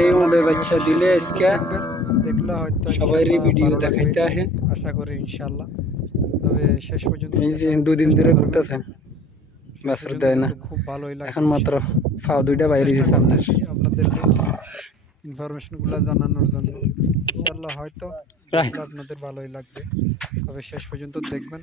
এই উমরে বাচ্চা দিলে আজকে দেখলে হয়তো সবাইরই ভিডিও দেখাইতে আহে আশা করি ইনশাআল্লাহ তবে শেষ পর্যন্ত এই যে দুই দিন ধরে ঘুরতেছে বাসর দেয় না খুব ভালো হইলো এখন মাত্র পা দুইটা বাইরে গেছে সামনে আপনাদের ইনফরমেশন গুলো জানানোর জন্য ইনশাআল্লাহ হয়তো আপনাদের ভালোই লাগবে তবে শেষ পর্যন্ত দেখবেন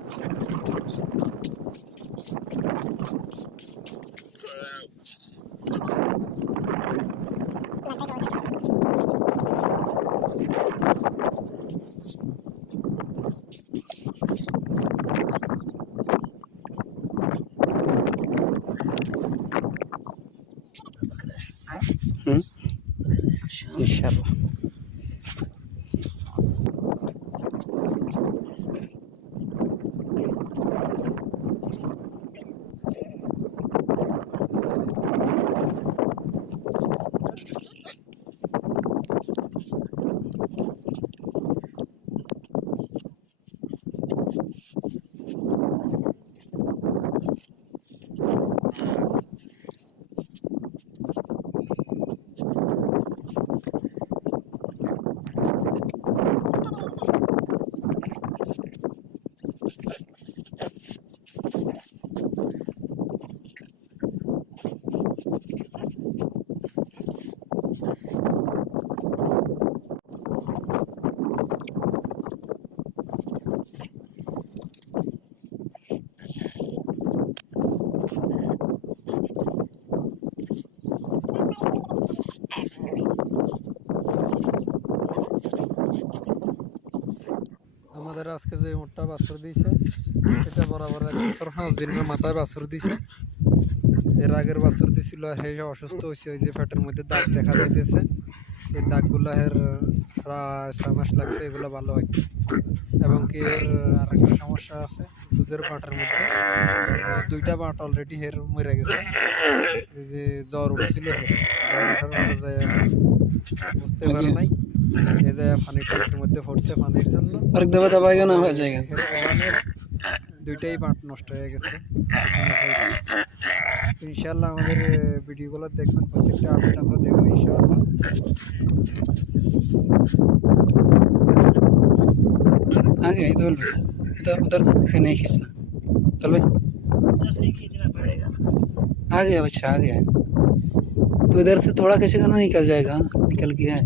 真神了。রাসকে যে মোটর বাসর দিছে এটা বরাবরই সরহাজ দিনে মাথায় বাসর দিছে এই রাগের বাসর দিছিল আর সে অসুস্থ হইছে ওই যে প্যাটার মধ্যে দাগ দেখা যাইতেছে এই দাগগুলো এর সারা সমস্ত লক্ষ সেগুলো ভালো হয় কিন্তু এবং কি আরেকটা সমস্যা আছে দুধের পাত্রের মধ্যে দুইটা বাটল ऑलरेडी হেরে মইরা গেছে এই যে জ্বর ছিল না তারপরে যায় বুঝতে পারলাই কেজে পানির টুর মধ্যে ঘুরছে পানির জন্য আরেক দবা দবাই জানা বাজে গেছে দুইটাই পাট নষ্ট হয়ে গেছে ইনশাআল্লাহ আমাদের ভিডিও গুলো দেখবেন প্রত্যেকটা রাত আমরা দেব ইনশাআল্লাহ আর আগে ইদোলটা उधर से खींचना चल भाई उधर से खींचना বাইরে গেছে আজ बच्चा आ गया तू इधर से थोड़ा कैसे खाना नहीं कर जाएगा निकल गया है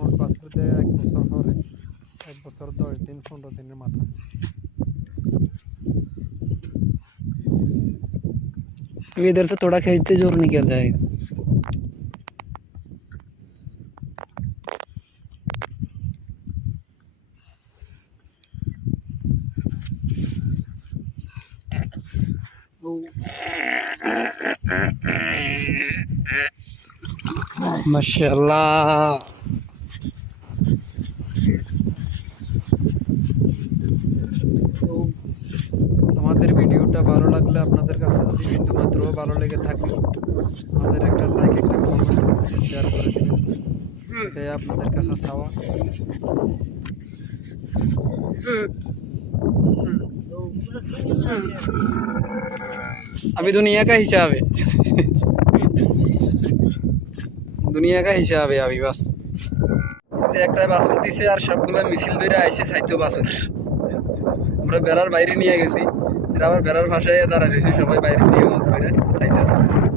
দে এক বছর হলে এক বছর দশ দিন পনেরো দিনের মাথা ইধর তো থাড়া খেজতে জোর নি মাশাআল্লাহ আমাদের ভিডিওটা ভালো লাগলে আপনাদের কাছে যদি বিন্দু মাত্র ভালো লেগে থাকে আমাদের একটা লাইক একটা কমেন্ট শেয়ার করে দিবেন হ্যাঁ আপনাদের কাছ থেকে এখন दुनिया का हिसाब है दुनिया का हिसाब है अभी बस एकटा বাসন ตี ছে আর সব gula মিছিল ধরে আইছে সাইত্য বাসন আমরা বেড়ার বাইরে নিয়ে গেছি আবার বেড়ার ভাষায় তারা গেছি সবাই বাইরে নিয়ে মতো করে সাইতে আছে